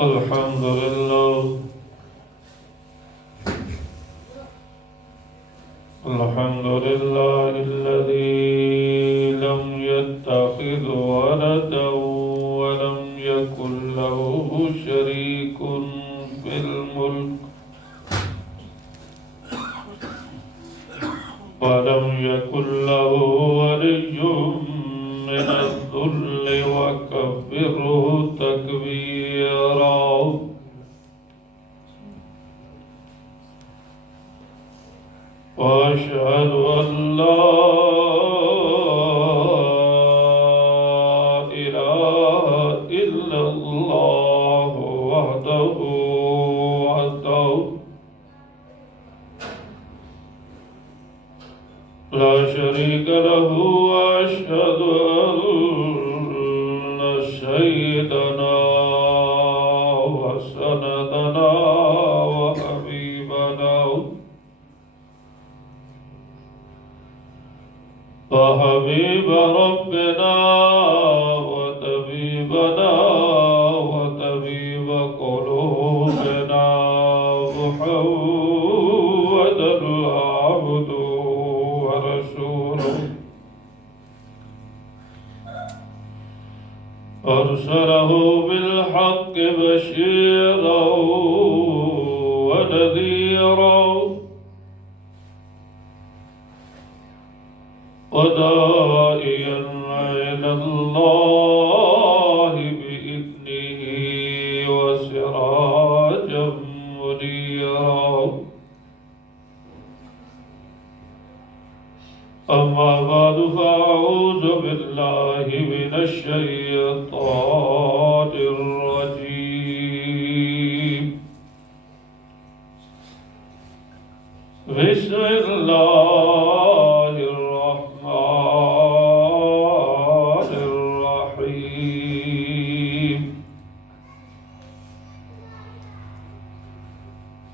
الحمد لله الحمد لله الذي لم يتخذ ولدا ولم يكن له شريك في الملك ولم يكن له ولي من الذل وكبره تكبيرا وأشهد أن لا إله إلا الله وحده لا شريك له وأشهد أن سيدنا وسندنا وحبيبنا وحبيب ربنا وطبيبنا وطبيب قلوبنا محمدا عبده ورسوله أرسله بالحق بشيرا ونذيرا وداعيا إلى الله بإذنه وسراجا منيرا أما بعد فأعوذ بالله من الشيطان الرجيم بسم الله الرحمن الرحيم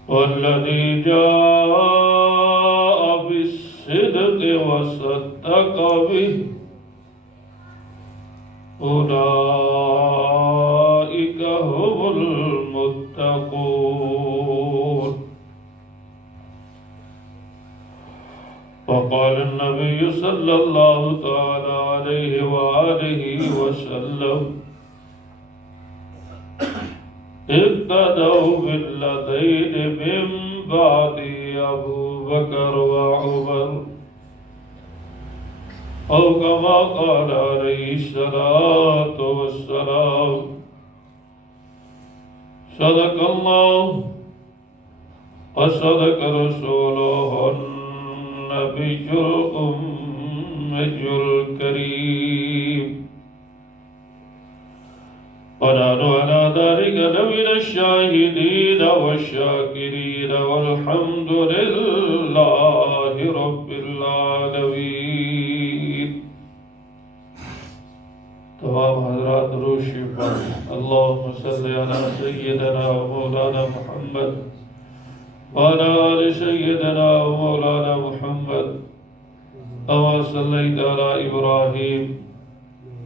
والذي جاء بالصدق وصدق به أولئك هم المتقون وقال النبي صلى الله تعالى عليه وآله وسلم اقتدوا بالذين من بعد أبو بكر وعمر أو كما قال عليه الصلاة والسلام صدق الله وصدق رسوله النبي الأمي الكريم ونحن على ذلك لمن الشاهدين والشاكرين والحمد لله رب العالمين. تمام حضرات روشی پر اللهم صل على سيدنا ومولانا محمد وعلى آل سيدنا ومولانا محمد كما صليت على إبراهيم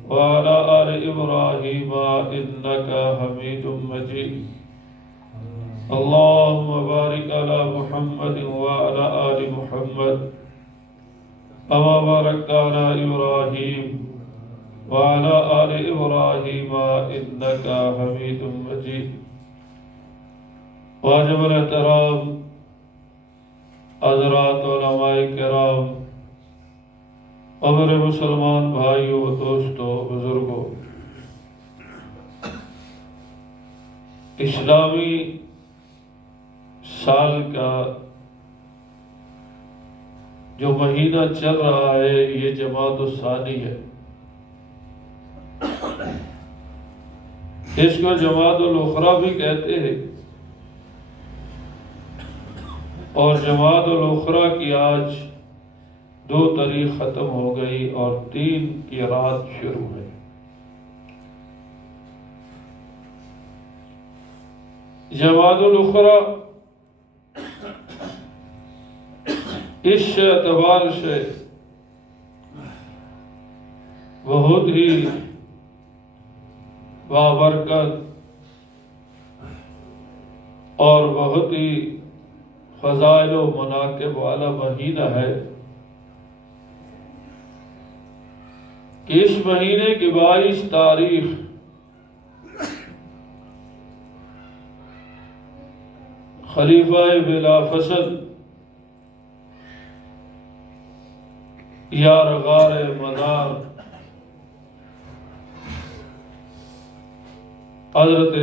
وعلى آل إبراهيم إنك حميد مجيد. اللهم بارك على محمد وعلى آل محمد كما باركت على إبراهيم وعلى آل إبراهيم إنك حميد مجيد. واجب الاحترام حضرات علماء کرام اور میرے مسلمان بھائیوں دوستوں بزرگوں، اسلامی سال کا جو مہینہ چل رہا ہے یہ جمادی الثانی ہے. اس کو جمادی الاخری بھی کہتے ہیں اور جمادی الاخری کی آج 2 تاریخ ختم ہو گئی اور 3 کی رات شروع ہے. جمادی الاخری اس اعتبار سے بہت ہی بابرکت اور بہت ہی فضائل و مناقب والا مہینہ ہے کہ اس مہینے کی 22 تاریخ خلیفہ بلا فصل یار غار مدار حضرت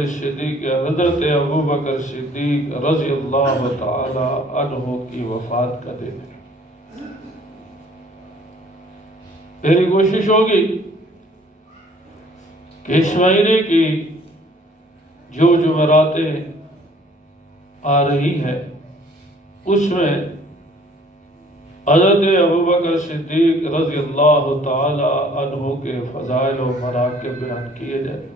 ابو بکر صدیق رضی اللہ تعالی عنہ کی وفات کا دن ہے۔ میری کوشش ہوگی کہ اس مہینے کی جو جمعراتیں آ رہی ہیں اس میں حضرت ابوبکر صدیق رضی اللہ تعالی عنہ کے فضائل و مناقب بیان کیے جائیں۔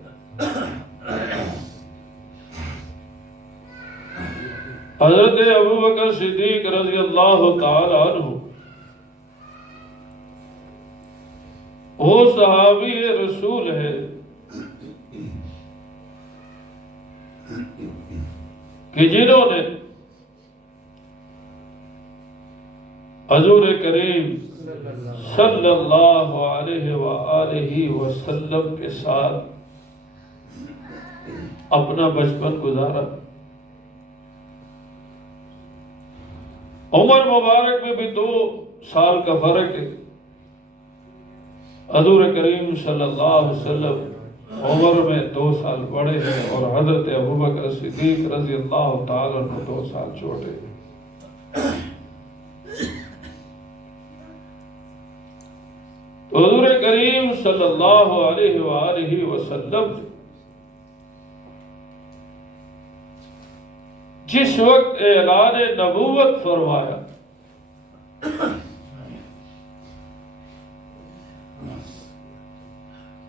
حضرت ابوبکر صدیق رضی اللہ تعالی عنہ وہ صحابی رسول ہے کہ جنہوں نے حضور کریم صلی اللہ علیہ وآلہ وسلم کے ساتھ اپنا بچپن گزارا۔ عمر مبارک میں بھی 2 سال کا فرق ہے۔ حضور کریم صلی اللہ علیہ وسلم عمر میں 2 سال بڑے ہیں اور حضرت ابوبکر صدیق رضی اللہ تعالیٰ عنہ 2 سال چھوٹے ہیں۔ حضور کریم صلی اللہ علیہ وآلہ وسلم جس وقت اعلان نبوت فرمایا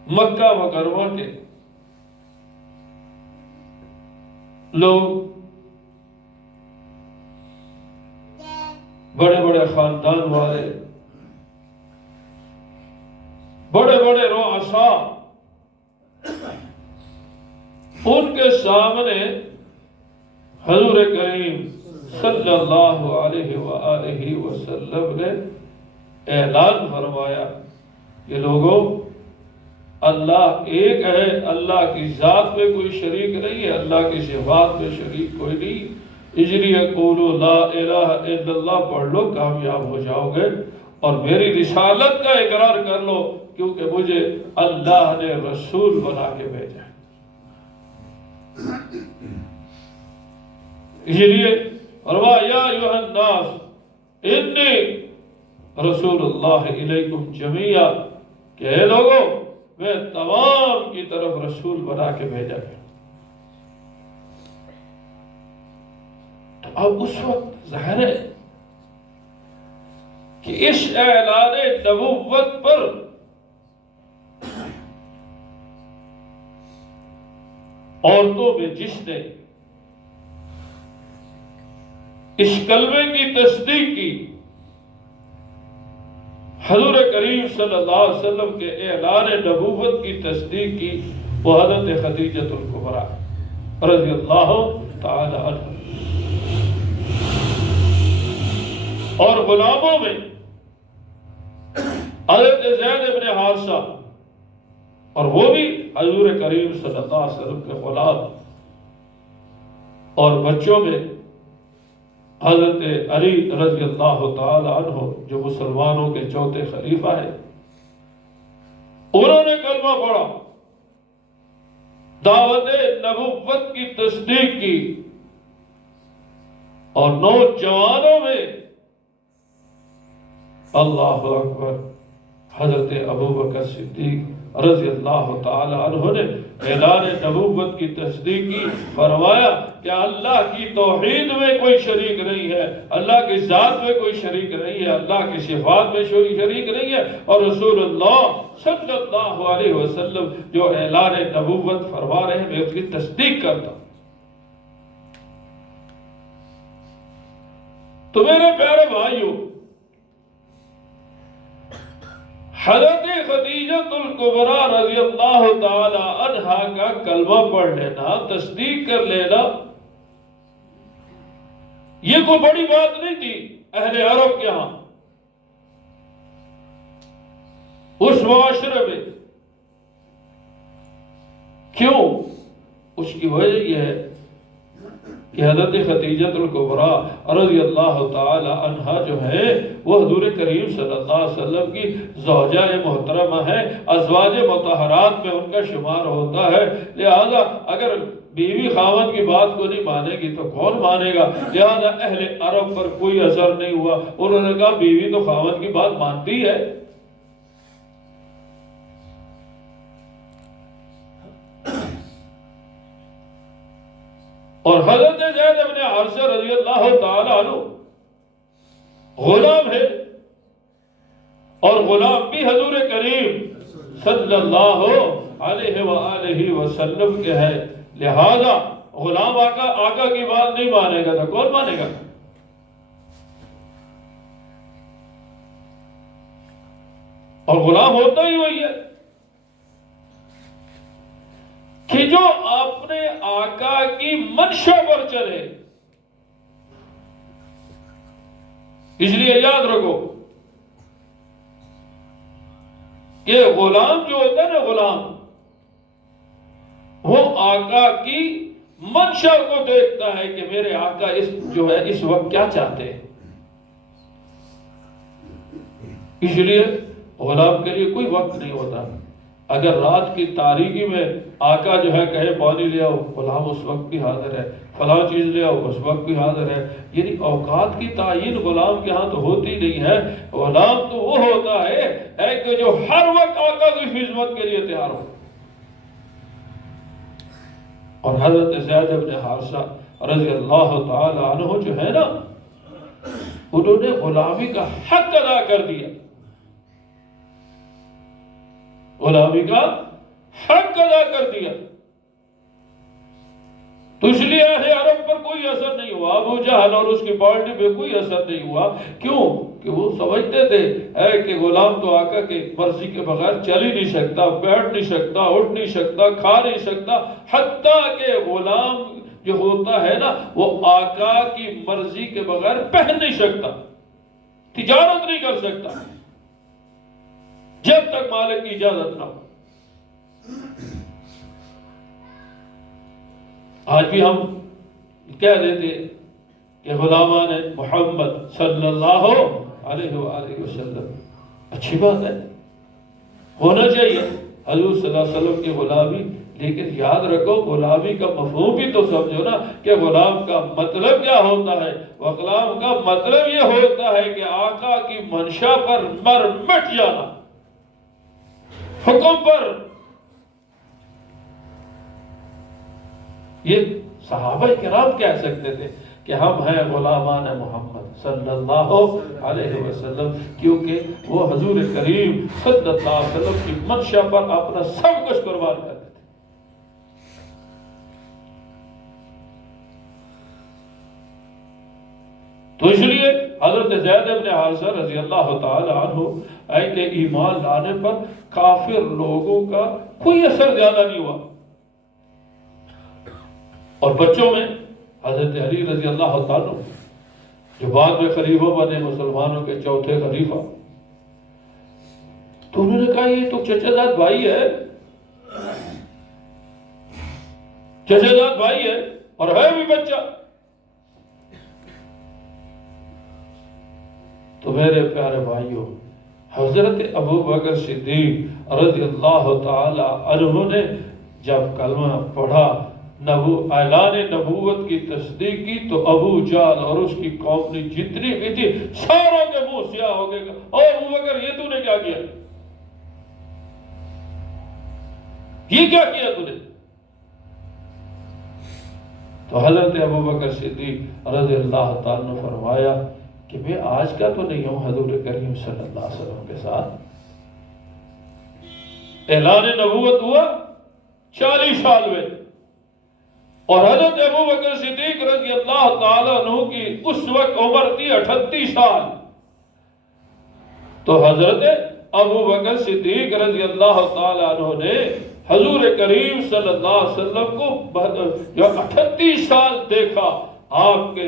مکہ مکرمہ کے لوگ بڑے بڑے خاندان والے، بڑے بڑے رؤساء، ان کے سامنے حضور کریم صلی اللہ علیہ وآلہ وسلم نے اعلان فرمایا کہ لوگوں، اللہ ایک ہے، اللہ کی ذات میں کوئی شریک نہیں ہے، اللہ کی صفات میں شریک کوئی نہیں، اس لیے قولوا لا الہ الا اللہ پڑھ لو، کامیاب ہو جاؤ گے، اور میری رسالت کا اقرار کر لو کیونکہ مجھے اللہ نے رسول بنا کے بھیجا۔ اس لیے فرمایا یا ایھا الناس انی رسول اللہ الیکم جمیعا، کہ اے لوگوں میں تمام کی طرف رسول بنا کے بھیجا گیا۔ تو اب اس وقت ظاہر ہے کہ اس اعلان نبوت پر عورتوں میں جس نے اس کلمے کی تصدیق کی، حضور کریم صلی اللہ علیہ وسلم کے اعلان نبوت کی تصدیق کی، وہ حضرت خدیجۃ الکبریٰ رضی اللہ تعالی عنہ، اور غلاموں میں حضرت زید بن حارثہ، اور وہ بھی حضور کریم صلی اللہ علیہ وسلم کے غلام، اور بچوں میں حضرت علی رضی اللہ تعالی عنہ جو مسلمانوں کے 4تھے خلیفہ ہیں، انہوں نے کلمہ پڑھا، دعوت نبوت کی تصدیق کی، اور نوجوانوں میں اللہ اکبر حضرت ابوبکر صدیق رضی اللہ تعالی عنہ نے اعلان نبوت کی تصدیق کی، فرمایا کہ اللہ کی توحید میں کوئی شریک نہیں ہے، اللہ کی ذات میں کوئی شریک نہیں ہے، اللہ کی صفات میں کوئی شریک نہیں ہے، اور رسول اللہ صلی اللہ علیہ وسلم جو اعلان نبوت فرما رہے ہیں میں اس کی تصدیق کرتا ہوں۔ تو میرے پیارے بھائیوں، حضرت خدیجۃ الکبریٰ رضی اللہ تعالی عنہا کا کلمہ پڑھ لینا، تصدیق کر لینا، یہ کوئی بڑی بات نہیں تھی اہل عرب کے ہاں، اس معاشرے میں۔ کیوں؟ اس کی وجہ یہ ہے کہ حضرت خدیجہ الکبریٰ رضی اللہ تعالی عنہا جو ہے وہ حضور کریم صلی اللہ علیہ وسلم کی زوجہ محترمہ ہے، ازواج مطہرات میں ان کا شمار ہوتا ہے، لہذا اگر بیوی خاوند کی بات کو نہیں مانے گی تو کون مانے گا؟ لہذا اہل عرب پر کوئی اثر نہیں ہوا، انہوں نے کہا بیوی تو خاوند کی بات مانتی ہے۔ اور حضرت زید بن حارثہ رضی اللہ تعالی عنہ غلام ہے، اور غلام بھی حضور کریم صلی اللہ علیہ وآلہ وسلم کے ہے، لہذا غلام آقا کی بات نہیں مانے گا تو کون مانے گا؟ اور غلام ہوتا ہی وہی ہے کہ جو اپنے آقا کی منشا پر چلے۔ اس لیے یاد رکھو کہ غلام جو ہوتا ہے نا، غلام وہ آقا کی منشا کو دیکھتا ہے کہ میرے آقا اس وقت کیا چاہتے ہیں۔ اس لیے غلام کے لیے کوئی وقت نہیں ہوتا، اگر رات کی تاریکی میں آقا جو ہے کہے پانی لے آؤ، غلام اس وقت بھی حاضر ہے، فلاں چیز لے آؤ، اس وقت بھی حاضر ہے۔ یعنی اوقات کی تعین غلام کے ہاں تو ہوتی نہیں ہے۔ غلام تو وہ ہوتا ہے کہ جو ہر وقت آقا کی خدمت کے لیے تیار ہو۔ اور حضرت زید بن حارثہ رضی اللہ تعالی عنہ جو ہے نا، انہوں نے غلامی کا حق ادا کر دیا، غلامی کا حق ادا کر دیا۔ تو اس لیے اہل عرب پر کوئی اثر نہیں ہوا، ابو جہل اور اس کی پارٹی پہ کوئی اثر نہیں ہوا۔ کیوں؟ کہ وہ سمجھتے تھے کہ غلام تو آقا کے مرضی کے بغیر چل ہی نہیں سکتا، بیٹھ نہیں سکتا، اٹھ نہیں سکتا، کھا نہیں سکتا، حتیٰ کہ غلام جو ہوتا ہے نا وہ آقا کی مرضی کے بغیر پہن نہیں سکتا، تجارت نہیں کر سکتا جب تک مالک کی اجازت نہ ہو۔ آج بھی ہم کہہ دیتے کہ غلامان محمد صلی اللہ علیہ وآلہ وسلم، اچھی بات ہے، ہونا چاہیے حضور صلی اللہ علیہ وسلم کی غلامی، لیکن یاد رکھو غلامی کا مفہوم بھی تو سمجھو نا کہ غلام کا مطلب کیا ہوتا ہے۔ غلام کا مطلب یہ ہوتا ہے کہ آقا کی منشا پر مر مٹ جانا، حکم پر۔ یہ صحابہ کرام کہہ سکتے تھے کہ ہم ہیں غلامان محمد صلی اللہ علیہ وسلم، کیونکہ وہ حضور کریم صلی اللہ علیہ وسلم کی منشا پر اپنا سب کچھ قربان کرتے تھے۔ تو اس لیے حضرت زید بن حارثہ رضی اللہ تعالی عنہ اہل ایمان لانے پر کافر لوگوں کا کوئی اثر زیادہ نہیں ہوا۔ اور بچوں میں حضرت علی رضی اللہ تعالیٰ جو بعد میں خلیفہ بنے، مسلمانوں کے چوتھے خلیفہ، تو انہوں نے کہا یہ تو چچا زاد بھائی ہے، چچا زاد بھائی ہے اور ہے بھی بچہ۔ تو میرے پیارے بھائیوں، حضرت ابو بکر صدیق رضی اللہ تعالی عنہ نے جب کلمہ پڑھا، اعلان نبوت کی تصدیق کی، تو ابو جہل اور اس کی قوم نے جتنی بھی تھی ساروں کے منہ سیاہ ہو گئے، اور ابو بکر یہ تو نے کیا کیا، یہ کیا کیا تو نے؟ تو حضرت ابو بکر صدیق رضی اللہ تعالیٰ نے فرمایا کہ میں آج کا تو نہیں ہوں حضور کریم صلی اللہ علیہ وسلم کے ساتھ۔ اعلان نبوت ہوا 40 سال میں، اور حضرت ابو بکر صدیق رضی اللہ تعالیٰ عنہ کی اس وقت عمر تھی 38 سال۔ تو حضرت ابو بکر صدیق رضی اللہ تعالیٰ عنہ نے حضور کریم صلی اللہ علیہ وسلم کو جو 38 سال دیکھا، آپ کے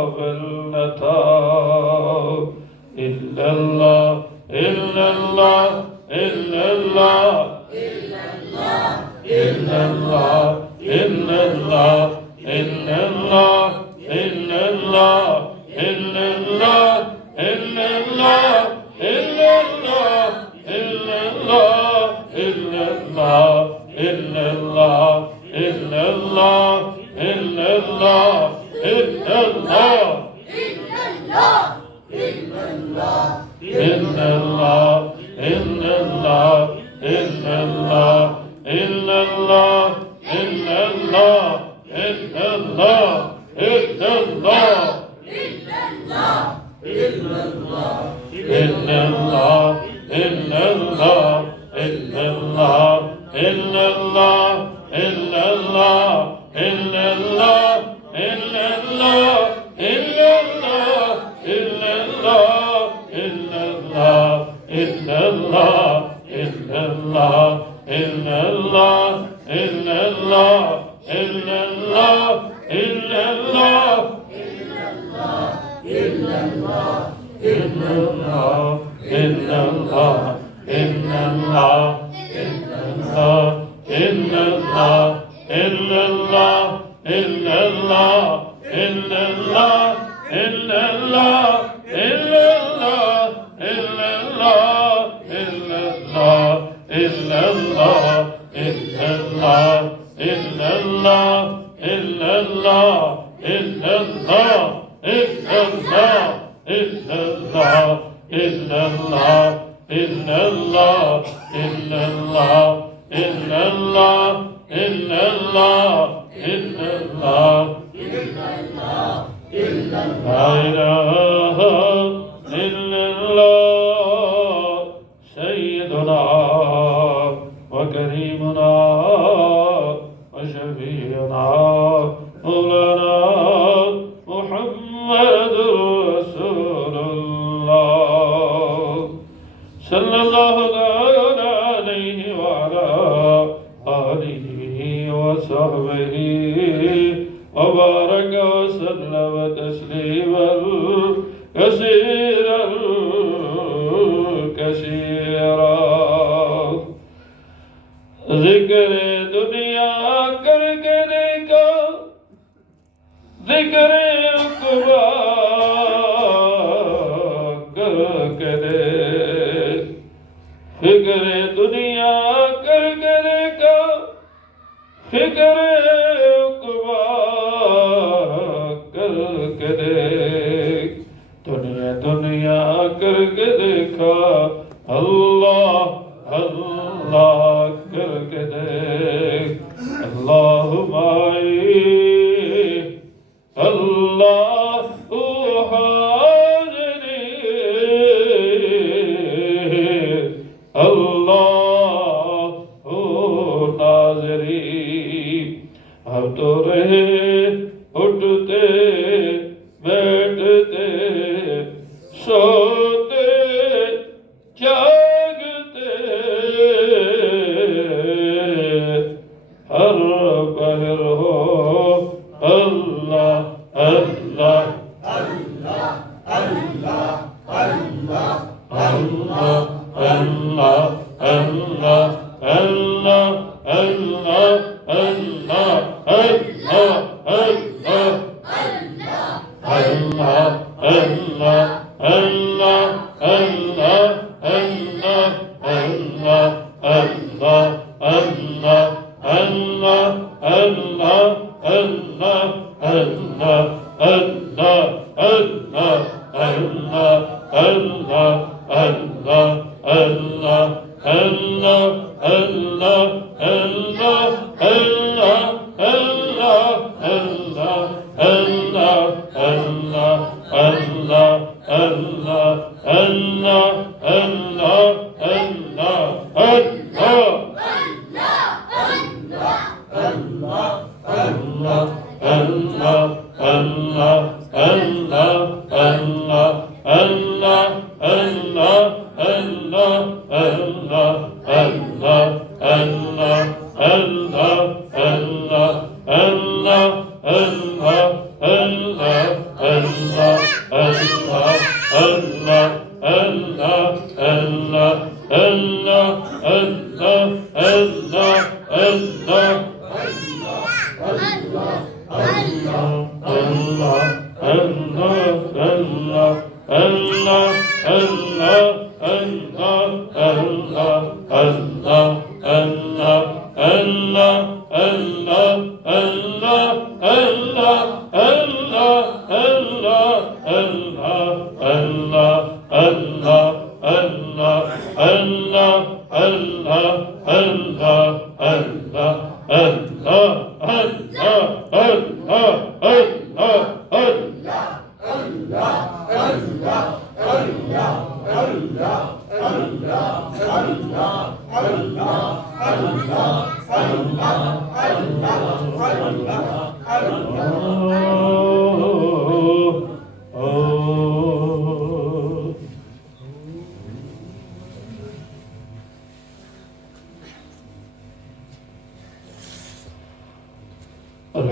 إلا الله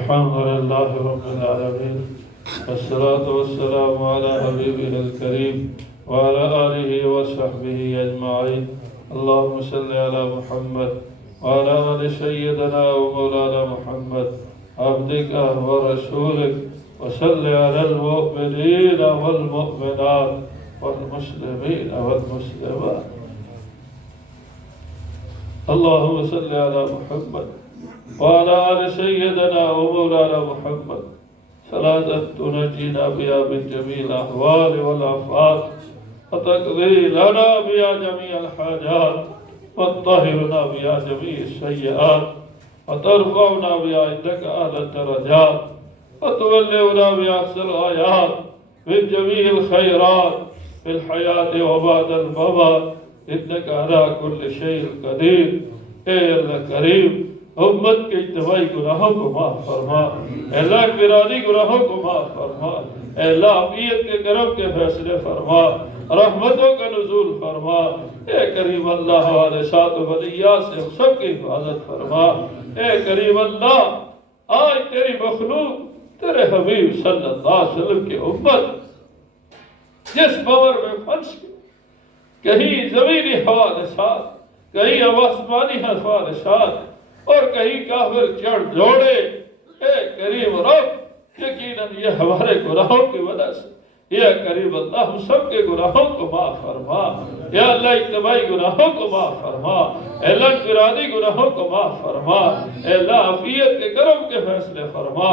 الحمد لله رب العالمين والصلاة والسلام على حبيبه الكريم وعلى آله وصحبه أجمعين. اللهم صل على محمد وعلى آل سيدنا ومولانا محمد عبدك ورسولك وصل على المؤمنين والمؤمنات والمسلمين والمسلمات. اللهم صل على محمد وعلى آل سيدنا ومولانا محمد صلاة تنجينا بها من جميع الأحوال والآفات وتقضي لنا بها جميع الحاجات وتطهرنا بها جميع السيئات وترفعنا بها عندك أعلى الدرجات وتبلغنا بها أقصى الغايات من جميع الخيرات في الحياة وبعد الممات إنك على كل شيء قدير. اے اللہ کریم، امت کے اجتماعی گناہوں کو معاف فرما، اے اللہ انفرادی گناہوں کو معاف فرما، اے اللہ عافیت کے کرم کے فیصلے فرما، رحمتوں کا نزول فرما. اے کریم اللہ وارثات و ولیات سے ہم سب کی حفاظت فرما. اے کریم اللہ، آج تیری مخلوق تیرے حبیب صلی اللہ علیہ وسلم کی امت جس بور میں پھنس گئی، کہیں زمینی حوادثات، کہیں آسمانی حوادثات اور کہیں کافر چڑھ دوڑے. اے کریم رب، یقیناً یہ ہمارے گناہوں کی وجہ سے، یا کریم اللہ ہم سب کے گناہوں کو معاف فرما. یا اللہ اجتماعی گناہوں کو معاف فرما، اے اللہ انفرادی گناہوں کو معاف فرما. اے اللہ عافیت کے کرم کے فیصلے فرما.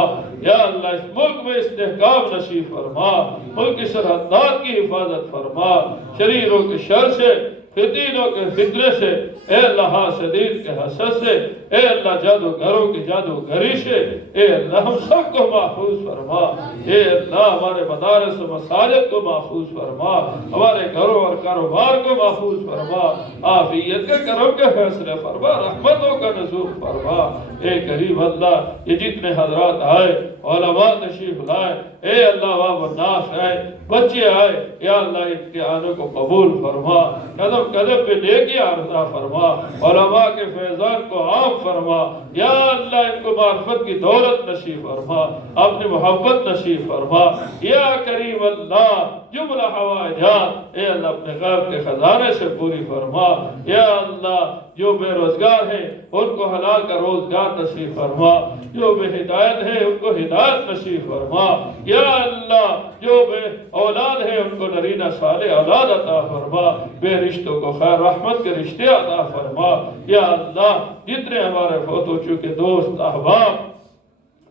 یا اللہ اس ملک میں استحکام نصیب فرما، ملک کی سرحدات کی حفاظت فرما، شریروں کے شر سے، فتنوں کے فتنے سے، اے اللہ حاسدین کے حسد سے، اے اللہ جادوگروں کی جادوگری سے، اے اللہ ہم سب کو محفوظ فرما. اے اللہ ہمارے مدارس و مساجد کو محفوظ فرما، ہمارے گھروں اور کاروبار کو محفوظ فرما، عافیت کے کرم کے فیصلے فرما، رحمتوں کا نزول فرما. اے کریم اللہ، یہ جتنے حضرات آئے، علماء تشریف لائے، اے اللہ واب الناس آئے، بچے آئے، یا اللہ ان کے آنے کو قبول فرما، قدم قدم پہ نیکیاں عطا فرما، علماء کے فیضان کو عام فرما. یا اللہ ان کو معرفت کی دولت نصیب فرما، اپنی محبت نصیب فرما. یا کریم اللہ، جملہ حوائجات اے اللہ اپنے غیب کے خزانے سے پوری فرما. یا اللہ جو بے روزگار ہیں ان کو حلال کا روزگار نصیب فرما، جو بے ہدایت ہیں ان کو ہدایت نصیب فرما. یا اللہ جو بے اولاد ہیں ان کو نرینہ صالح اولاد عطا فرما، بے رشتوں کو خیر رحمت کے رشتے عطا فرما. یا اللہ جتنے ہمارے فوت ہو چکے دوست احباب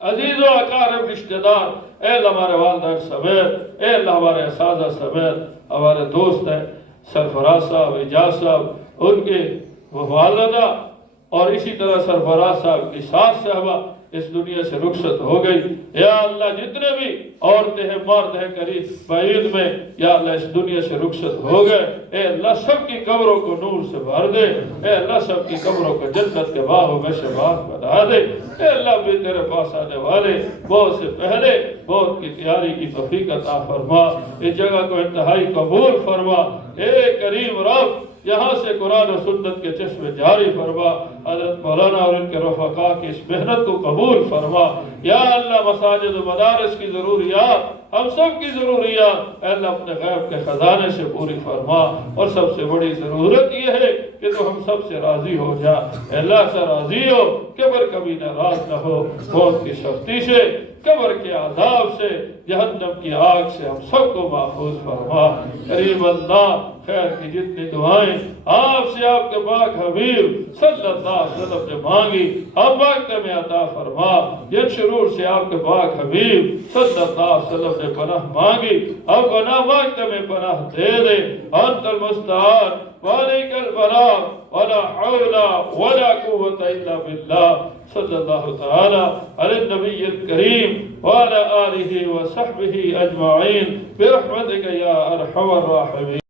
عزیز و اقارب رشتہ دار، اے اللہ ہمارے والدین سمیت، اے اللہ ہمارے اساتذہ سمیت، ہمارے دوست ہیں سرفراز صاحب، اعجاز صاحب، ان کے والدہ اور اسی طرح سرفراز صاحب کی ساس صاحبہ اس دنیا سے رخصت ہو گئی. یا اللہ جتنے بھی عورتیں ہیں مرد ہیں قریب بعید میں، یا اللہ اس دنیا سے رخصت ہو گئے، اے اللہ سب کی قبروں کو نور سے بھر دے. اے اللہ سب کی قبروں کو جنت کے باغوں میں سے باغ بنا دے. اے اللہ بھی تیرے پاس آنے والے بہت سے پہلے بہت کی تیاری کی توفیق عطا فرما، اس جگہ کو انتہائی قبول فرما. اے کریم رب یہاں سے قرآن و سنت کے چشمے جاری فرما، حضرت مولانا اور ان کے رفقا کی اس محنت کو قبول فرما. یا اللہ مساجد و مدارس کی ضروریات، ہم سب کی ضروریات اے اللہ اپنے غیب کے خزانے سے پوری فرما. اور سب سے بڑی ضرورت یہ ہے کہ تو ہم سب سے راضی ہو جا. اے اللہ سے راضی ہو، کبر کبھی ناراض نہ ہو. موت کی سختی سے، قبر کے عذاب سے، جہنم کی آگ سے ہم سب کو محفوظ فرما. کریم اللہ خیر کی جتنی دعائیں آپ سے آپ کے پاک حبیب صلی اللہ علیہ وسلم نے مانگی، ہم وقت میں عطا فرما. جن شروع شرور سے آپ کے پاک حبیب صلی اللہ علیہ وسلم نے پناہ مانگی، اب پناہ مانگتے میں پناہ دے دے۔ انت المستعان وعلیک البلاغ ولا حول ولا قوة الا باللہ۔ صلی اللہ تعالی علی النبی الکریم وعلی آلہ وصحبہ اجمعین برحمتک یا ارحم الراحمین۔